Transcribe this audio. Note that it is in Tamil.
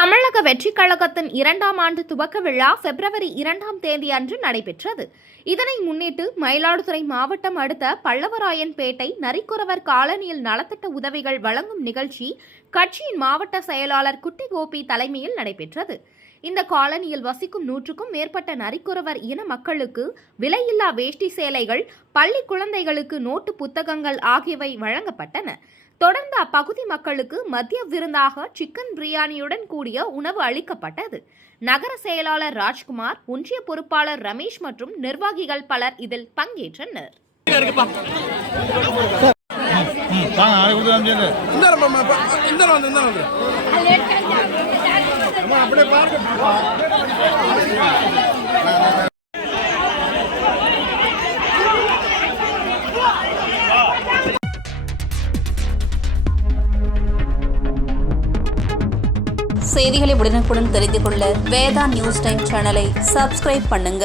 தமிழக வெற்றிக் கழகத்தின் 2ஆம் ஆண்டு துவக்க விழா பிப்ரவரி 2ஆம் தேதி அன்று நடைபெற்றது. இதனை முன்னிட்டு மயிலாடுதுறை மாவட்டம் அடுத்த பல்லவராயன்பேட்டை நரிக்குறவர் காலனியில் நலத்திட்ட உதவிகள் வழங்கும் நிகழ்ச்சி கட்சியின் மாவட்ட செயலாளர் குட்டி கோபி தலைமையில் நடைபெற்றது. இந்த காலனியில் வசிக்கும் 100க்கும் மேற்பட்ட நரிக்குறவர் இன மக்களுக்கு விலையில்லா வேஷ்டி சேலைகள், பள்ளி குழந்தைகளுக்கு நோட்டு புத்தகங்கள் ஆகியவை வழங்கப்பட்டன. தொடர்ந்து அப்பகுதி மக்களுக்கு மதிய விருந்தாக சிக்கன் பிரியாணியுடன் கூடிய உணவு அளிக்கப்பட்டது. நகர செயலாளர் ராஜ்குமார், ஒன்றிய பொறுப்பாளர் ரமேஷ் மற்றும் நிர்வாகிகள் பலர் இதில் பங்கேற்றனர். செய்திகளை உடனுக்குடன் தெரிந்து கொள்ள வேதா நியூஸ் டைம் சேனலை சப்ஸ்கிரைப் பண்ணுங்க.